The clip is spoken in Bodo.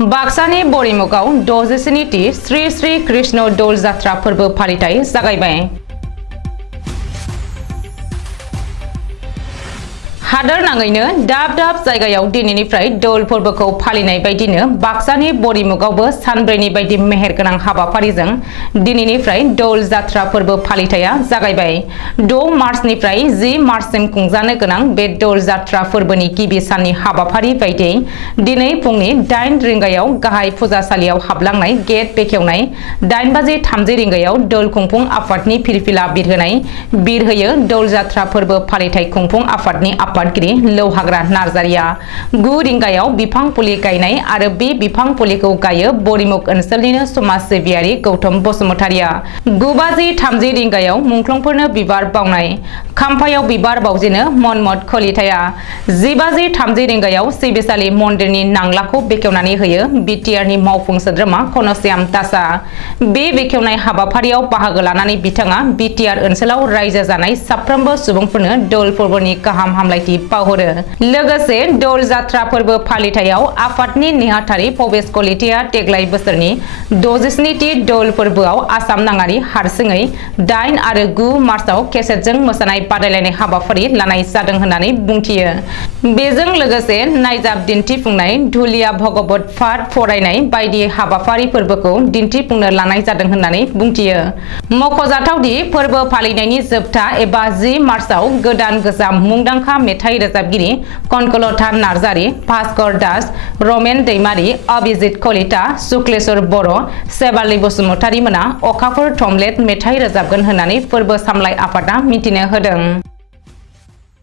बाक्सानि बरिमुगाव 67थि श्री श्री कृष्ण दौल जात्रा फोरबो फालिथाय जागायबाय। हादोर नाङैनो दाब दाब जायगायाव दिनैनिफ्राय दौल फोरबोखौ फालिनाय बायदिनो बाक्सानि बरिमुगावबो सानब्रैनि बायदि मेहेरगोनां हाबाफारिजों दिनैनिफ्राय दौल जात्रा फोरबो फालिथाया जागायबाय। 6 मार्चनिफ्राय 10 मार्चसिम खुंजानो गोनां बे दौल जात्रा फोरबोनि गिबि साननि हाबाफारि बायदियै दिनै फुंनि 8 रिंगायाव गाहाय फुजासालियाव हाबलांनाय गेट बेखेवनाय, 8:30 रिंगायाव दौल खुंफुं आफादनि फिरफिला बिरहोनाय बिरहोयो दौल जात्रा फोरबो फालिथाय खुंफुं आफादनि आफादगिरि लौहाग्रा नार्जारिया। 9 रिंगायाव बिफां फुलि गायनाय आरो बे बिफां फुलिखौ गायो बरिमुग ओनसोलनिनो समाज सिबियारि गौतम बसुमतारिया। 9:30 रिंगायाव मुंख्लंफोरनो बिबार बावनाय, खाम्फायाव बिबार बावजेनो मनमथ कलिताया। 10:30 रिंगायाव सिबिसालि मन्दिरनि नांलाखौ बेखेवनानै होयो बिटिआरनि मावफुं सोद्रोमा घनश्याम दासआ। बे बेखेवनाय हाबाफारियाव बाहागो लानानै बिथाङा बिटिआर ओनसोलाव रायजो जानाय साफ्रोमबो सुबुंफोरनो दौल फोरबोनि गाहाम हामलायथि बावहरो। लोगोसे दौल जात्रा फोरबो फालिथायाव आफादनि नेहाथारि भबेश कलिताया देग्लाय बोसोरनि 67थि दौल फोरबोआव आसाम नाङारि हारसिङै 8 आरो 9 मार्चआव केसेटजों मोसानाय बादायलायनाय हाबाफारि लानाय जादों होननानै बुंथियो। बेजों लोगोसे नायजाब दिन्थिफुंनाय, धुलिया भगवत पाठ फरायनाय बायदि हाबाफारि फोरबोखौ दिन्थिफुंनो लानाय जादों होननानै बुंथियो। मख'जाथावदि फोरबो फालिनायनि जोबथा एबा 10 मार्चआव गोदान गोजाम मुंदांखा मेथाइ रोजाबगिरि कनकलता नार्जारि, भास्कर दास, रमेन दैमारि, अभिजित कलिता, शुक्लेश्वर बर', सेबालि बसुमतारि मोना अखाफोर थमब्लेट मेथाइ रोजाबगोन होननानै फोरबो सामलाय आफादा मिथिनो होदों।